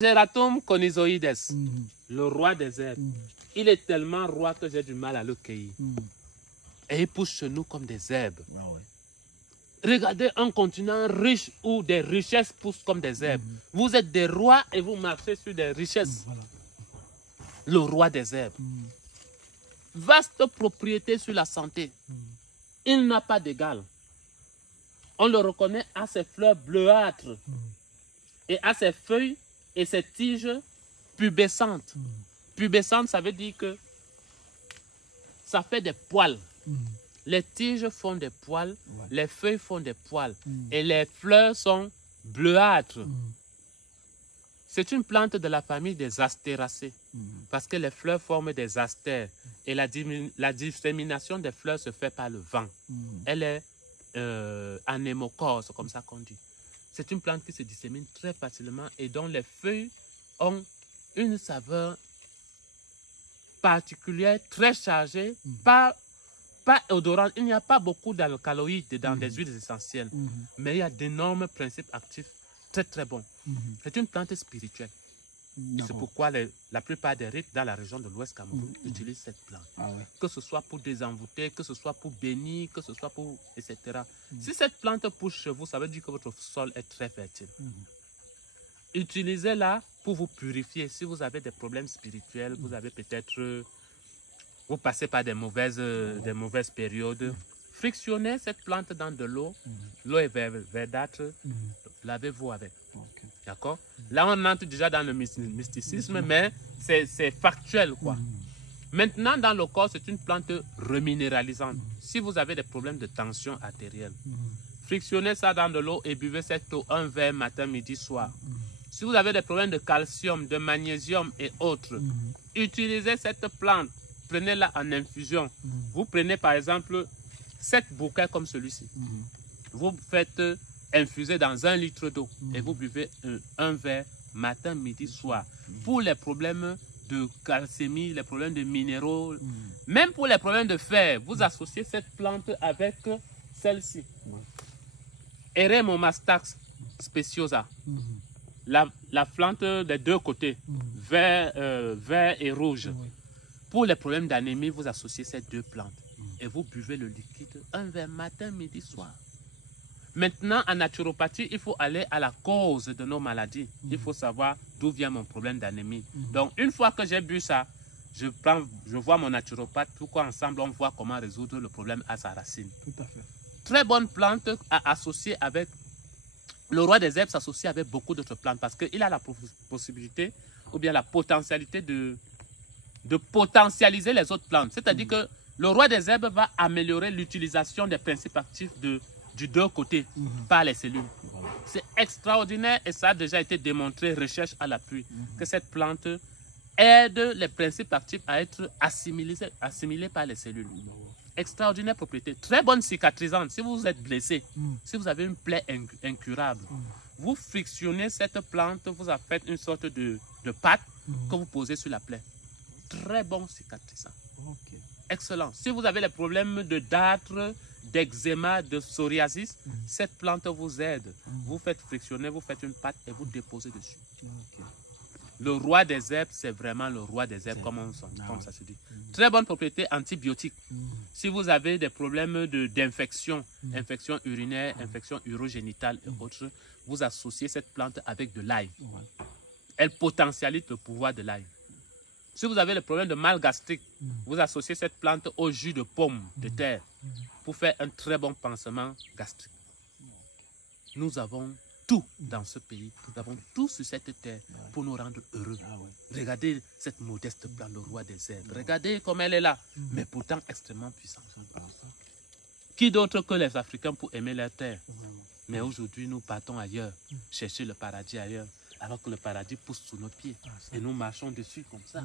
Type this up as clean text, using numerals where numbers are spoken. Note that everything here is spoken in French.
Geratum conizoides, le roi des herbes, il est tellement roi que j'ai du mal à le cueillir. Et il pousse chez nous comme des herbes. Regardez un continent riche où des richesses poussent comme des herbes. Vous êtes des rois et vous marchez sur des richesses. Le roi des herbes. Vaste propriété sur la santé. Il n'a pas d'égal. On le reconnaît à ses fleurs bleuâtres et à ses feuilles et ses tiges pubescentes. Pubescentes, ça veut dire que ça fait des poils. Les tiges font des poils, les feuilles font des poils et les fleurs sont bleuâtres. C'est une plante de la famille des astéracées parce que les fleurs forment des astères et la dissémination des fleurs se fait par le vent. Elle est anémochore, comme ça qu'on dit. C'est une plante qui se dissémine très facilement et dont les feuilles ont une saveur particulière, très chargée, pas odorante. Il n'y a pas beaucoup d'alcaloïdes dans des huiles essentielles, mais il y a d'énormes principes actifs très très bons. C'est une plante spirituelle. C'est pourquoi la plupart des rites dans la région de l'Ouest Cameroun utilisent cette plante. Que ce soit pour désenvoûter, que ce soit pour bénir, que ce soit pour... etc. Si cette plante pousse chez vous, ça veut dire que votre sol est très fertile. Utilisez-la pour vous purifier. Si vous avez des problèmes spirituels, vous avez peut-être... vous passez par des mauvaises périodes. Frictionnez cette plante dans de l'eau. L'eau est verdâtre. Lavez-vous avec. D'accord? Là, on entre déjà dans le mysticisme, mais c'est factuel, quoi. Maintenant, dans le corps, c'est une plante reminéralisante. Si vous avez des problèmes de tension artérielle, frictionnez ça dans de l'eau et buvez cette eau un verre matin, midi, soir. Si vous avez des problèmes de calcium, de magnésium et autres, utilisez cette plante. Prenez-la en infusion. Vous prenez par exemple 7 bouquets comme celui-ci. Vous faites infuser dans 1 litre d'eau et vous buvez un verre matin, midi, soir. Pour les problèmes de calcémie, les problèmes de minéraux, même pour les problèmes de fer, vous associez cette plante avec celle-ci. Eremomastax speciosa. La plante des deux côtés, vert et rouge. Pour les problèmes d'anémie, vous associez ces deux plantes et vous buvez le liquide un verre matin, midi, soir. Maintenant, en naturopathie, il faut aller à la cause de nos maladies. Il faut savoir d'où vient mon problème d'anémie. Donc, une fois que j'ai bu ça, je vois mon naturopathe. Pourquoi ensemble, on voit comment résoudre le problème à sa racine. Tout à fait. Très bonne plante à associer avec... Le roi des herbes s'associe avec beaucoup d'autres plantes parce qu'il a la possibilité ou bien la potentialité de potentialiser les autres plantes. C'est-à-dire que le roi des herbes va améliorer l'utilisation des principes actifs du deux côtés par les cellules. C'est extraordinaire et ça a déjà été démontré, recherche à l'appui, que cette plante aide les principes actifs à être assimilés par les cellules. Extraordinaire propriété, très bonne cicatrisante. Si vous êtes blessé, si vous avez une plaie incurable, vous frictionnez cette plante, vous en faites une sorte de pâte que vous posez sur la plaie. Très bon cicatrisant. Excellent. Si vous avez les problèmes de dartre, d'eczéma, de psoriasis, cette plante vous aide. Vous faites frictionner, vous faites une pâte et vous déposez dessus. Le roi des herbes, c'est vraiment le roi des herbes, comme ça se dit. Très bonne propriété antibiotique. Si vous avez des problèmes d'infection, infection urinaire, infection urogénitale et autres, vous associez cette plante avec de l'ail. Elle potentialise le pouvoir de l'ail. Si vous avez le problème de mal gastrique, vous associez cette plante au jus de pomme de terre pour faire un très bon pansement gastrique. Nous avons tout dans ce pays. Nous avons tout sur cette terre pour nous rendre heureux. Regardez cette modeste plante, le roi des herbes. Regardez comme elle est là, mais pourtant extrêmement puissante. Qui d'autre que les Africains pour aimer leur terre? Mais aujourd'hui, nous partons ailleurs, chercher le paradis ailleurs, alors que le paradis pousse sous nos pieds et nous marchons dessus comme ça.